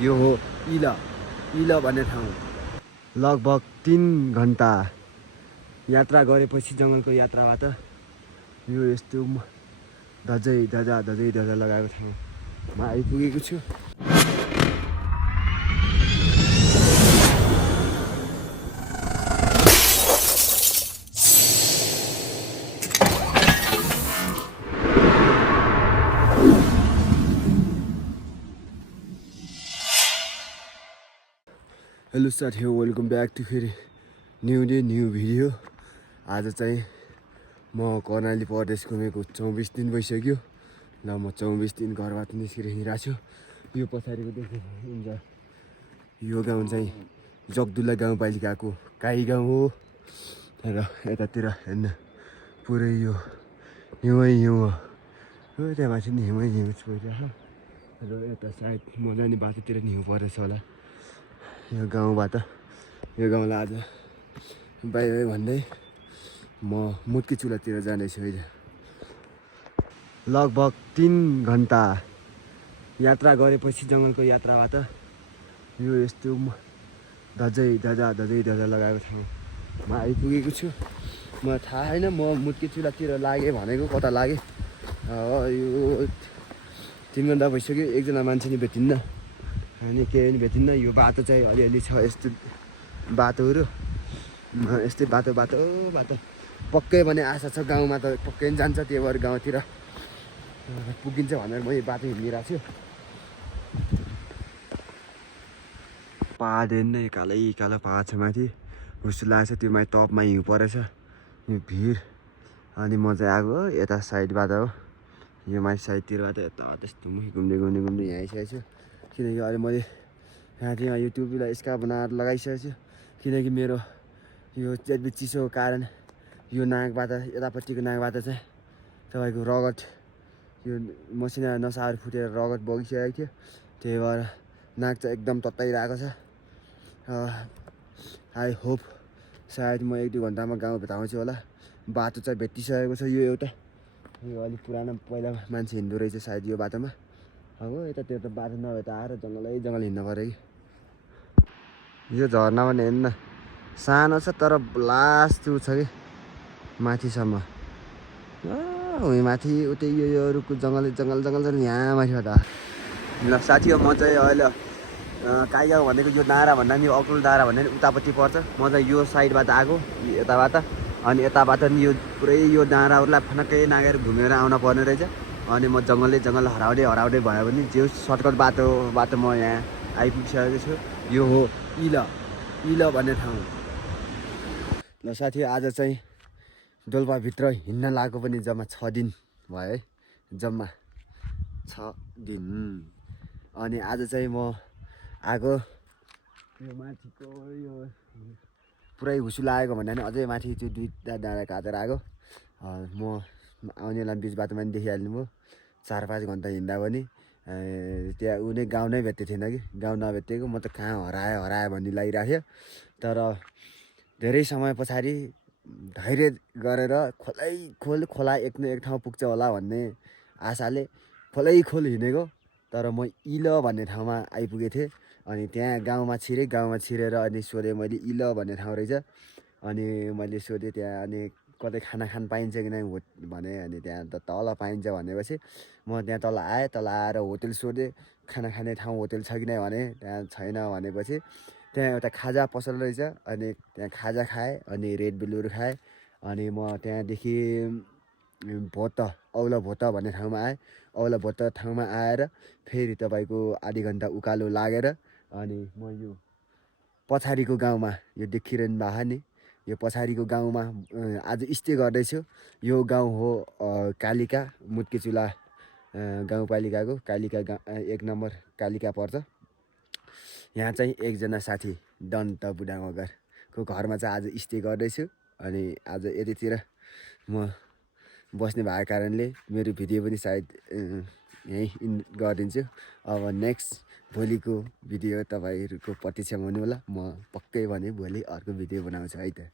यो हो इल भन्ने ठाउँ। लगभग 3 घन्टा यात्रा गरेपछि जङ्गलको यात्राबाट यो यस्तो धजै धजा लगाएको ठाउँमा आइपुगेको छु। हेलो साथीहरू, वेलकम ब्याक टु फेरि न्यू डे न्यू भिडियो। आज चाहिँ म कर्णाली प्रदेश घुमेको 24 दिन भइसक्यो। ल म 24 दिन घरबाट निस्केर हिँडिरहेको छु। यो पछाडिको देख्नुहुन्छ, यो गाउँ चाहिँ जगदुल्ला गाउँपालिकाको काई गाउँ हो। र यतातिर हेर्नु पुरै यो हिउँ हो। त्यहाँ माथि नि हिउँ छोइरहेको र यता सायद म जाने बाटोतिर नि हिउँ परेछ होला। यो गाउँबाट यो गाउँलाई आज बाई बाई भन्दै म मुटकी चुलातिर जाँदैछु। अहिले लगभग 3 घन्टा यात्रा गरेपछि जङ्गलको यात्राबाट यो यस्तो धजै धजा लगाएको ठाउँमा आइपुगेको छु। मलाई थाहा छैन म मुटकी चुलातिर लागेँ भनेको कता लागेँ। यो 3 घन्टा भइसक्यो, एकजना मान्छे नि भेटिन्न अनि केही पनि भेटिन्न। यो बाटो चाहिँ अलिअलि छ, यस्तो बाटोहरू, यस्तै बाटो पक्कै भने आशा छ गाउँमा त पक्कै पनि जान्छ। त्यही भएर गाउँतिर पुगिन्छ भनेर म यो बाटो हिँडिरहेको छु। पहाड हेर्नु, कालो पहाड छ माथि, हुस्सो लागेको छ। त्यो माथि टपमा हिउँ परेछ, यो भिर। अनि म चाहिँ आएको यता साइडबाट हो, यो माथि साइडतिरबाट यता त्यस्तो घुम्दै यहाँ आइसकेको छु। किनकि अहिले मैले यहाँ चाहिँ यो टुपीलाई स्कार्फ बनाएर लगाइसकेको छु। किनकि मेरो यो च्याटबिट चिसोको कारण यो नाकबाट, यतापट्टिको नाकबाट चाहिँ तपाईँको रगत, यो मसिना नसाहरू फुटेर रगत बगिसकेको थियो। त्यही भएर नाक चाहिँ एकदम तताइरहेको छ। आई होप सायद म 1-2 घन्टामा गाउँ भेटाउँछु होला। बाटो चाहिँ भेटिसकेको छ। यो एउटा यो अलिक पुरानो, पहिला मान्छे हिँड्दो रहेछ सायद यो बाटोमा। अब यतातिर त बाटो नभए त आएर जङ्गल हिँड्नु पऱ्यो कि। यो झरना पनि हेर्न सानो छ तर लास्ट ऊ छ कि माथिसम्म। उही माथि उतै यो रुखको जङ्गल छ यहाँ माथिबाट। ल साथी, म चाहिँ अहिले काई गाउँ भनेको यो डाँडा भन्दा नि अग्लो डाँडा भन्दा नि उतापट्टि पर्छ। म चाहिँ यो साइडबाट आएको, यताबाट। अनि यताबाट नि यो पुरै यो डाँडाहरूलाई फनक्कै नागेर घुमेर आउन पर्ने रहेछ। अनि म जङ्गल हराउँदै भयो भने जो सर्टकट बाटो म यहाँ आइपुगिसकेको छु। यो हो इल भन्ने ठाउँ। ल साथी, आज चाहिँ डोल्पाभित्र हिँड्न लागेको पनि जम्मा 6 दिन भयो है, जम्मा 6 दिन। अनि आज चाहिँ म आएको यो माथिको यो पुरै हुसु लागेको भन्दा नि अझै माथि त्यो 2टा डाँडा काटेर आएको। म आउने बेला बिच बाटोमा पनि देखिहाल्नु भयो। 4-5 घन्टा हिँड्दा पनि त्यहाँ उनी गाउँ नै भेट्दै थिएन कि। गाउँ नभेटेको म त कहाँ हरायो भन्ने लागिरहेको थियो। तर धेरै समय पछाडि धैर्य गरेर खोला एक न एक ठाउँ पुग्छ होला भन्ने आशाले खोल हिँडेको। तर म इल भन्ने ठाउँमा आइपुगेको थिएँ। अनि त्यहाँ गाउँमा छिरेर अनि सोधेँ मैले, इल भन्ने ठाउँ रहेछ। अनि मैले सोधेँ त्यहाँ, अनि कतै खाना खान पाइन्छ कि नै भने। अनि त्यहाँ त तल पाइन्छ भनेपछि म त्यहाँ तल आएर होटेल सोधेँ, खाना खाने ठाउँ होटेल छ कि नै भने। त्यहाँ छैन भनेपछि त्यहाँ एउटा खाजा पसल रहेछ। अनि त्यहाँ खाजा खाएँ, अनि रेड बुलहरू खाएँ। अनि म त्यहाँदेखि औला भोट भन्ने ठाउँमा आएँ। औला भोट ठाउँमा आएर फेरि तपाईँको आधी घन्टा उकालो लागेर अनि म यो पछाडिको गाउँमा, यो देखिरहनु भएको नि, यो पछाडिको गाउँमा आज स्टे गर्दैछु। यो गाउँ हो कालिका, मुटकी चुला गाउँपालिकाको कालिका 1 नम्बर कालिका पर्छ। यहाँ चाहिँ एकजना साथी दन्त बुढा मगरको घरमा चाहिँ आज स्टे गर्दैछु। अनि आज यतितिर म बस्ने भएको कारणले मेरो भिडियो पनि सायद यहीँ गरिदिन्छु। अब नेक्स्ट भोलिको भिडियो तपाईँहरूको प्रतीक्षामा हुनु होला। म पक्कै भने भोलि अर्को भिडियो बनाउँछु है त।